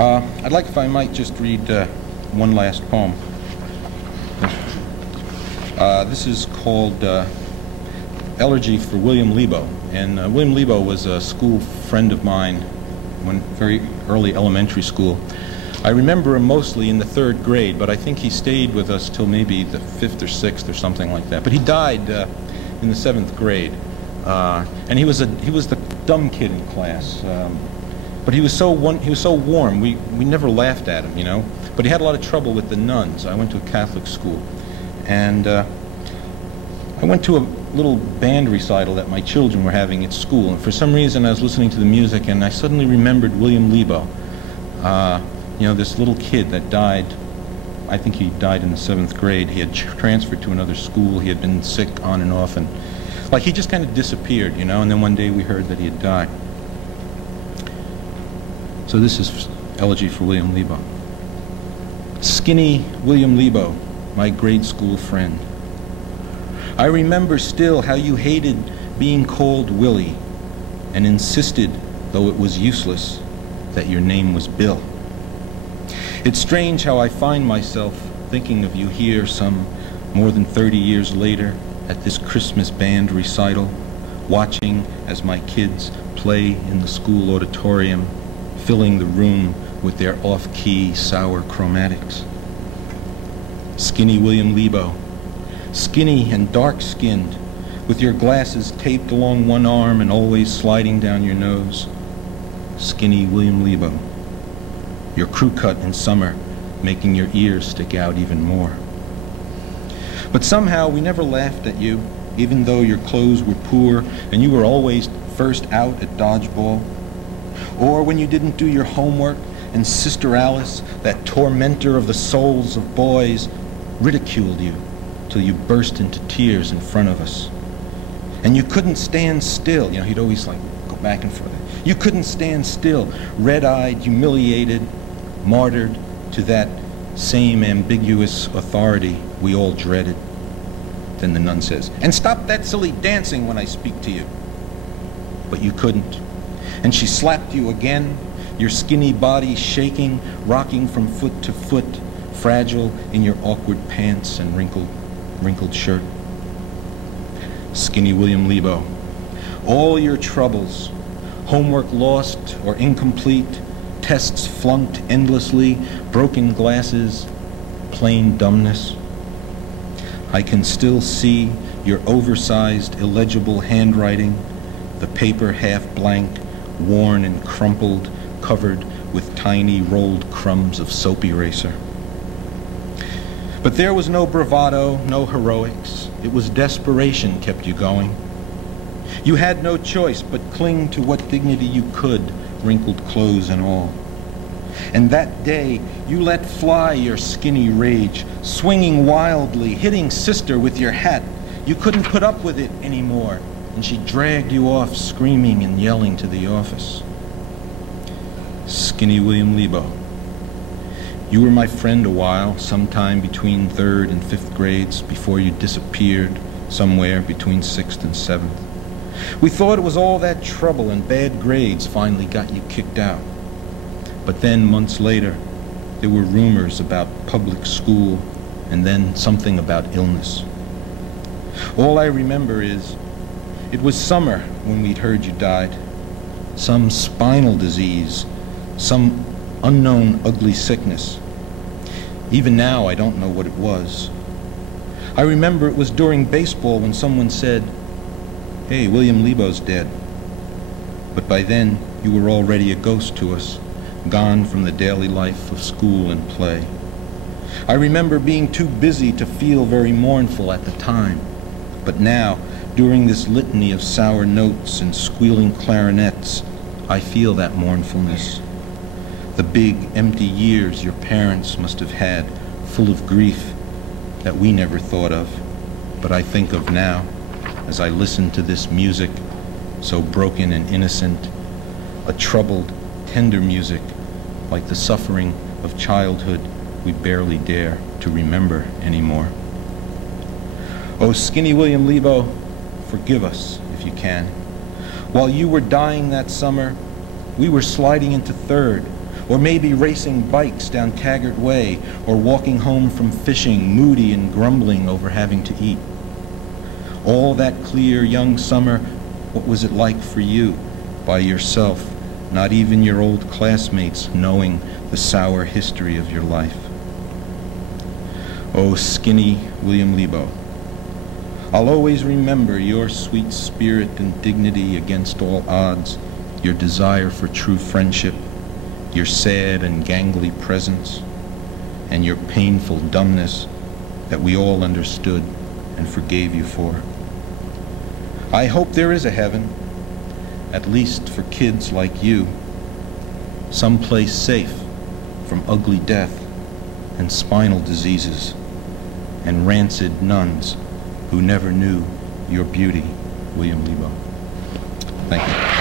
I'd like, if I might, just read one last poem. This is called Elegy for William Lebo. And William Lebo was a school friend of mine when very early elementary school. I remember him mostly in the 3rd grade, but I think he stayed with us till maybe the 5th or 6th or something like that. But he died in the 7th grade. And he was the dumb kid in class. But he was so warm. We never laughed at him, you know. But he had a lot of trouble with the nuns. I went to a Catholic school, and I went to a little band recital that my children were having at school. And for some reason, I was listening to the music, and I suddenly remembered William Lebo. You know, this little kid that died. I think he died in the 7th grade. He had transferred to another school. He had been sick on and off, and like he just kind of disappeared, you know. And then one day we heard that he had died. So this is Elegy for William Lebo. Skinny William Lebo, my grade school friend. I remember still how you hated being called Willie and insisted, though it was useless, that your name was Bill. It's strange how I find myself thinking of you here some more than 30 years later at this Christmas band recital, watching as my kids play in the school auditorium, filling the room with their off-key, sour chromatics. Skinny William Lebo, skinny and dark-skinned, with your glasses taped along one arm and always sliding down your nose. Skinny William Lebo, your crew cut in summer, making your ears stick out even more. But somehow we never laughed at you, even though your clothes were poor and you were always first out at dodgeball. Or when you didn't do your homework and Sister Alice, that tormentor of the souls of boys, ridiculed you till you burst into tears in front of us. And you couldn't stand still. You know, he'd always like go back and forth. You couldn't stand still, red-eyed, humiliated, martyred to that same ambiguous authority we all dreaded. Then the nun says, "And stop that silly dancing when I speak to you." But you couldn't. And she slapped you again, your skinny body shaking, rocking from foot to foot, fragile in your awkward pants and wrinkled shirt. Skinny William Lebo, all your troubles, homework lost or incomplete, tests flunked endlessly, broken glasses, plain dumbness. I can still see your oversized, illegible handwriting, the paper half blank, worn and crumpled, covered with tiny rolled crumbs of soap eraser. But there was no bravado, no heroics. It was desperation kept you going. You had no choice but cling to what dignity you could, wrinkled clothes and all. And that day, you let fly your skinny rage, swinging wildly, hitting Sister with your hat. You couldn't put up with it anymore, and she dragged you off screaming and yelling to the office. Skinny William Lebo, you were my friend a while, sometime between 3rd and 5th grades, before you disappeared somewhere between 6th and 7th. We thought it was all that trouble and bad grades finally got you kicked out. But then, months later, there were rumors about public school, and then something about illness. All I remember is, it was summer when we'd heard you died. Some spinal disease, some unknown ugly sickness. Even now, I don't know what it was. I remember it was during baseball when someone said, "Hey, William Lebo's dead." But by then, you were already a ghost to us, gone from the daily life of school and play. I remember being too busy to feel very mournful at the time. But now, during this litany of sour notes and squealing clarinets, I feel that mournfulness. The big, empty years your parents must have had, full of grief that we never thought of, but I think of now as I listen to this music, so broken and innocent, a troubled, tender music, like the suffering of childhood we barely dare to remember anymore. Oh, Skinny William Lebo, forgive us if you can. While you were dying that summer, we were sliding into 3rd, Or maybe racing bikes down Taggart Way, or walking home from fishing, moody and grumbling over having to eat. All that clear young summer, what was it like for you, by yourself, not even your old classmates knowing the sour history of your life? Oh, skinny William Lebo, I'll always remember your sweet spirit and dignity against all odds, your desire for true friendship, your sad and gangly presence, and your painful dumbness that we all understood and forgave you for. I hope there is a heaven, at least for kids like you, someplace safe from ugly death and spinal diseases and rancid nuns who never knew your beauty, William Lebo. Thank you.